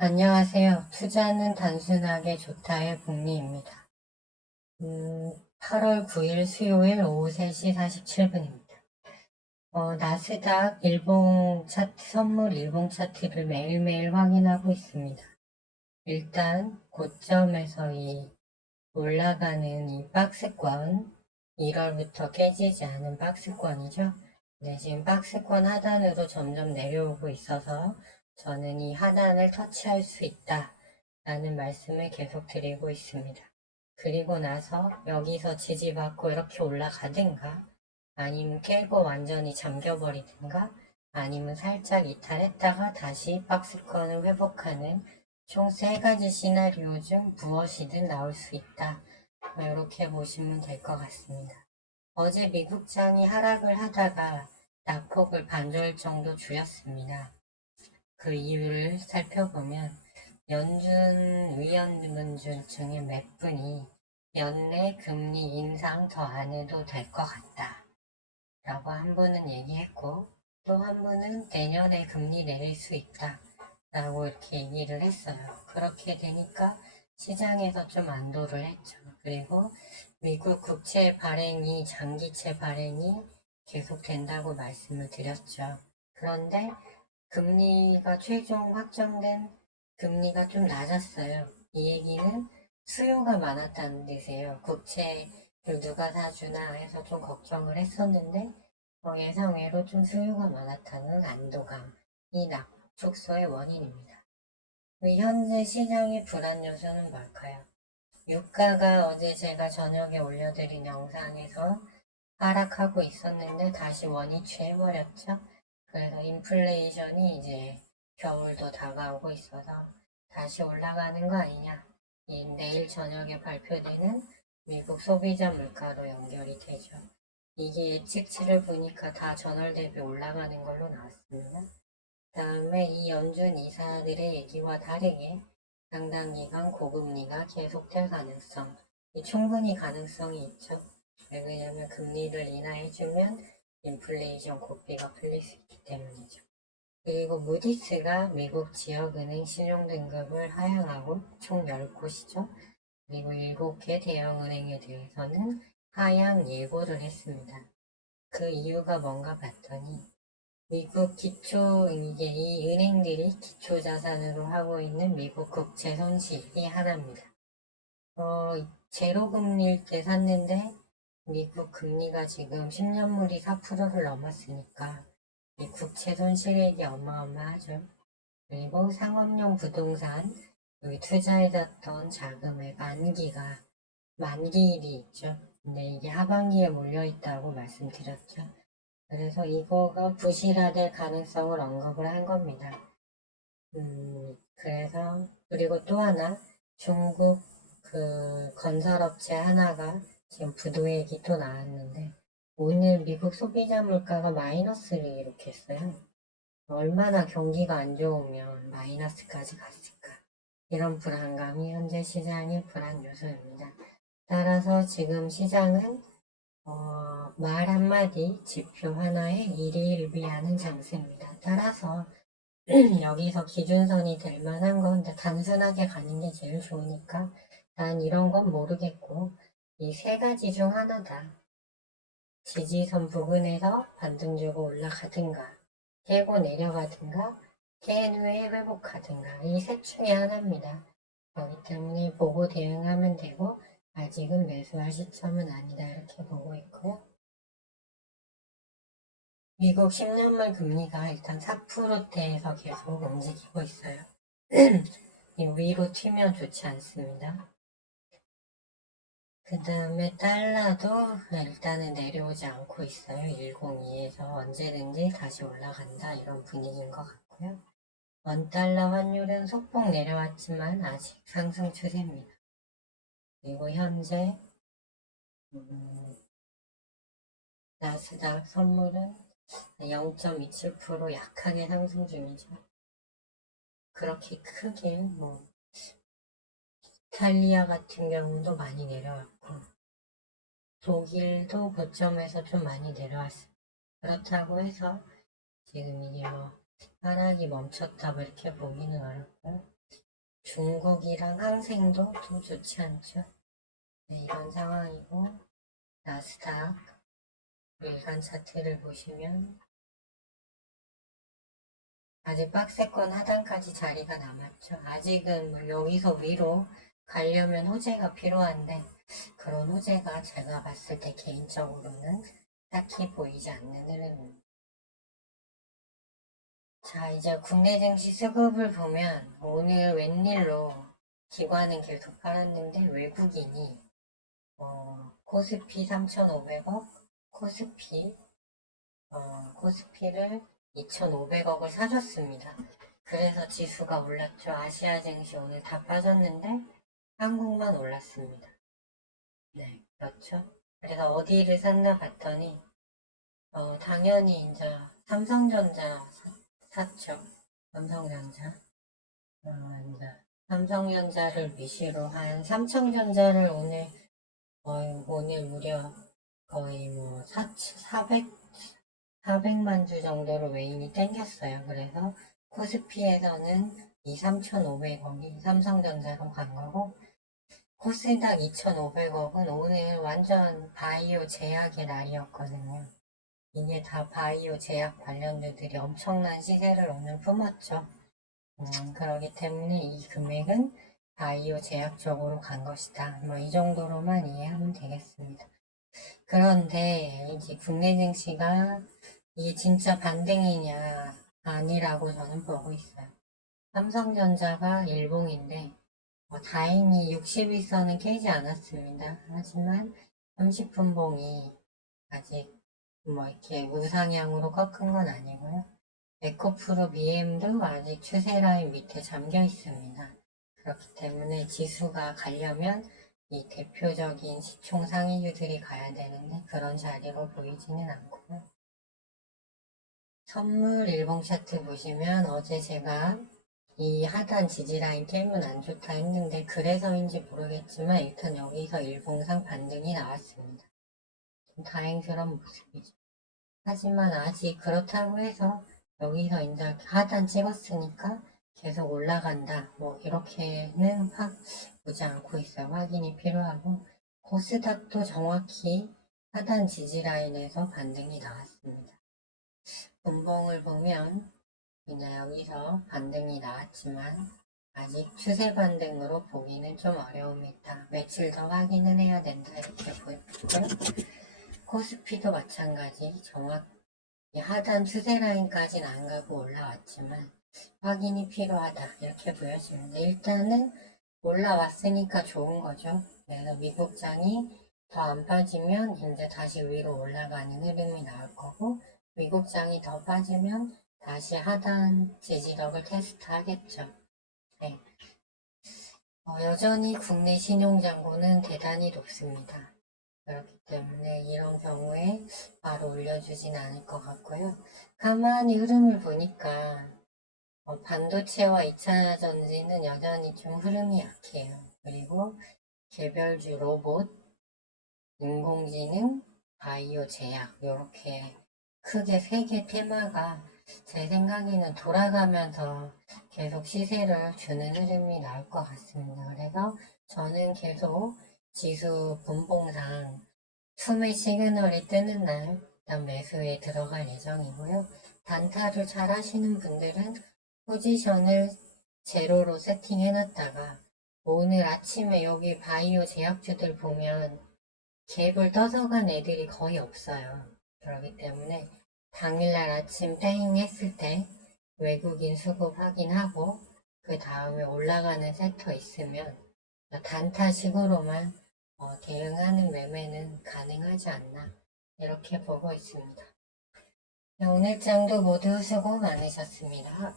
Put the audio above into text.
안녕하세요. 투자는 단순하게 좋다의 복리입니다. 8월 9일 수요일 오후 3시 47분입니다. 나스닥 일봉 차트, 선물 일봉 차트를 매일매일 확인하고 있습니다. 일단 고점에서 이 올라가는 이 박스권, 1월부터 깨지지 않은 박스권이죠. 네, 지금 박스권 하단으로 점점 내려오고 있어서 저는 이 하단을 터치할 수 있다 라는 말씀을 계속 드리고 있습니다. 그리고 나서 여기서 지지받고 이렇게 올라가든가 아니면 깨고 완전히 잠겨버리든가 아니면 살짝 이탈했다가 다시 박스권을 회복하는 총 3가지 시나리오 중 무엇이든 나올 수 있다. 이렇게 보시면 될 것 같습니다. 어제 미국장이 하락을 하다가 낙폭을 반절 정도 줄였습니다. 그 이유를 살펴보면 연준 위원분 중에 몇 분이 연내 금리 인상 더 안 해도 될 것 같다 라고 한 분은 얘기했고 또 한 분은 내년에 금리 내릴 수 있다 라고 이렇게 얘기를 했어요. 그렇게 되니까 시장에서 좀 안도를 했죠. 그리고 미국 국채 발행이 장기채 발행이 계속된다고 말씀을 드렸죠. 그런데 금리가 최종 확정된 금리가 좀 낮았어요. 이 얘기는 수요가 많았다는 뜻이에요. 국채를 누가 사주나 해서 좀 걱정을 했었는데 예상외로 좀 수요가 많았다는 안도감이 축소의 원인입니다. 현재 시장의 불안 요소는 뭘까요? 유가가 어제 제가 저녁에 올려드린 영상에서 하락하고 있었는데 다시 원위치해버렸죠. 그래서 인플레이션이 이제 겨울도 다가오고 있어서 다시 올라가는 거 아니냐. 내일 저녁에 발표되는 미국 소비자 물가로 연결이 되죠. 이게 예측치를 보니까 다 전월 대비 올라가는 걸로 나왔습니다. 다음에 이 연준 이사들의 얘기와 다르게 상당 기간 고금리가 계속될 가능성, 충분히 가능성이 있죠. 왜냐하면 금리를 인하해주면 인플레이션 고삐가 풀릴 수 있기 때문이죠. 그리고 무디스가 미국 지역은행 신용등급을 하향하고 총 10곳이죠. 그리고 7개 대형은행에 대해서는 하향 예고를 했습니다. 그 이유가 뭔가 봤더니 미국 이게 이 은행들이 기초 자산으로 하고 있는 미국 국채 손실이 하나입니다. 제로 금리일 때 샀는데 미국 금리가 지금 10년물이 4%를 넘었으니까 이 국채 손실액이 어마어마하죠. 그리고 상업용 부동산 여기 투자해뒀던 자금의 만기일이 있죠. 근데 이게 하반기에 몰려있다고 말씀드렸죠. 그래서 이거가 부실화될 가능성을 언급을 한 겁니다. 그리고 또 하나, 중국 그 건설업체 하나가 지금 부도액이 또 나왔는데, 오늘 미국 소비자 물가가 마이너스를 기록했어요. 얼마나 경기가 안 좋으면 마이너스까지 갔을까. 이런 불안감이 현재 시장의 불안 요소입니다. 따라서 지금 시장은 말 한마디, 지표 하나에 일희일비하는 장세입니다. 따라서 여기서 기준선이 될 만한 건 단순하게 가는 게 제일 좋으니까 난 이런 건 모르겠고 이 3가지 중 하나다. 지지선 부근에서 반등 주고 올라가든가 깨고 내려가든가 깬 후에 회복하든가 이 셋 중에 하나입니다. 그렇기 때문에 보고 대응하면 되고 아직은 매수할 시점은 아니다 이렇게 보고 있고요. 미국 10년물 금리가 일단 4%대에서 계속 움직이고 있어요. 위로 튀면 좋지 않습니다. 그 다음에 달러도 일단은 내려오지 않고 있어요. 102에서 언제든지 다시 올라간다 이런 분위기인 것 같고요. 원달러 환율은 소폭 내려왔지만 아직 상승 추세입니다. 그리고 현재 나스닥 선물은 0.27% 약하게 상승 중이죠. 그렇게 크게 이탈리아 같은 경우도 많이 내려왔고 독일도 고점에서 좀 많이 내려왔습니다. 그렇다고 해서 지금 이게 하락이 멈췄다 이렇게 보기는 어렵고요. 중국이랑 항생도 좀 좋지 않죠. 네, 이런 상황이고, 나스닥 일간 차트를 보시면 아직 박스권 하단까지 자리가 남았죠. 아직은 뭐 여기서 위로 가려면 호재가 필요한데 그런 호재가 제가 봤을 때 개인적으로는 딱히 보이지 않는 흐름입니다. 자, 이제 국내 증시 수급을 보면 오늘 웬일로 기관은 계속 팔았는데 외국인이 코스피 3,500억, 코스피를 2,500억을 사줬습니다. 그래서 지수가 올랐죠. 아시아 증시 오늘 다 빠졌는데 한국만 올랐습니다. 네, 그렇죠. 그래서 어디를 샀나 봤더니 당연히 이제 삼성전자 샀죠. 삼성전자. 이제 삼성전자를 위시로 한 삼성전자를 오늘 무려 거의 뭐 400만 주 정도로 메인이 땡겼어요. 그래서 코스피에서는 3,500억이 삼성전자로 간 거고, 코스닥 2,500억은 오늘 완전 바이오 제약의 날이었거든요. 이게 다 바이오 제약 관련주들이 엄청난 시세를 오늘 뿜었죠. 그렇기 때문에 이 금액은 바이오 제약 쪽으로 간 것이다. 뭐 이 정도로만 이해하면 되겠습니다. 그런데 이제 국내 증시가 이게 진짜 반등이냐 아니라고 저는 보고 있어요. 삼성전자가 일봉인데 다행히 60일선은 깨지 않았습니다. 하지만 30분봉이 아직 뭐 이렇게 우상향으로 꺾은 건 아니고요. 에코프로 BM도 아직 추세라인 밑에 잠겨 있습니다. 그렇기 때문에 지수가 가려면 이 대표적인 시총 상위주들이 가야 되는데 그런 자리로 보이지는 않고요. 선물 일봉 차트 보시면 어제 제가 이 하단 지지라인 깨면 안 좋다 했는데 그래서인지 모르겠지만 일단 여기서 일봉상 반등이 나왔습니다. 좀 다행스러운 모습이죠. 하지만 아직 그렇다고 해서 여기서 이제 하단 찍었으니까 계속 올라간다 뭐 이렇게는 확 보지 않고 있어요. 확인이 필요하고 코스닥도 정확히 하단 지지라인에서 반등이 나왔습니다. 분봉을 보면 이제 여기서 반등이 나왔지만 아직 추세 반등으로 보기는 좀 어려움이 있다. 며칠 더 확인을 해야 된다 이렇게 보이고요. 코스피도 마찬가지 정확히 하단 추세 라인까지는 안 가고 올라왔지만 확인이 필요하다 이렇게 보여집니다. 일단은 올라왔으니까 좋은 거죠. 그래서 미국장이 더 안 빠지면 이제 다시 위로 올라가는 흐름이 나올 거고 미국장이 더 빠지면 다시 하단 지지력을 테스트하겠죠. 네. 여전히 국내 신용잔고는 대단히 높습니다. 그렇기 때문에 이런 경우에 바로 올려주진 않을 것 같고요. 가만히 흐름을 보니까 반도체와 2차 전지는 여전히 좀 흐름이 약해요. 그리고 개별주 로봇, 인공지능, 바이오 제약 이렇게 크게 3개 테마가 제 생각에는 돌아가면서 계속 시세를 주는 흐름이 나올 것 같습니다. 그래서 저는 계속 지수 분봉상 투매 시그널이 뜨는 날 일단 매수에 들어갈 예정이고요. 단타를 잘 하시는 분들은 포지션을 제로로 세팅해놨다가 오늘 아침에 여기 바이오 제약주들 보면 갭을 떠서간 애들이 거의 없어요. 그렇기 때문에 당일날 아침 페잉 했을 때 외국인 수급 확인하고 그 다음에 올라가는 섹터 있으면 단타식으로만 대응하는 매매는 가능하지 않나 이렇게 보고 있습니다. 오늘 장도 모두 수고 많으셨습니다.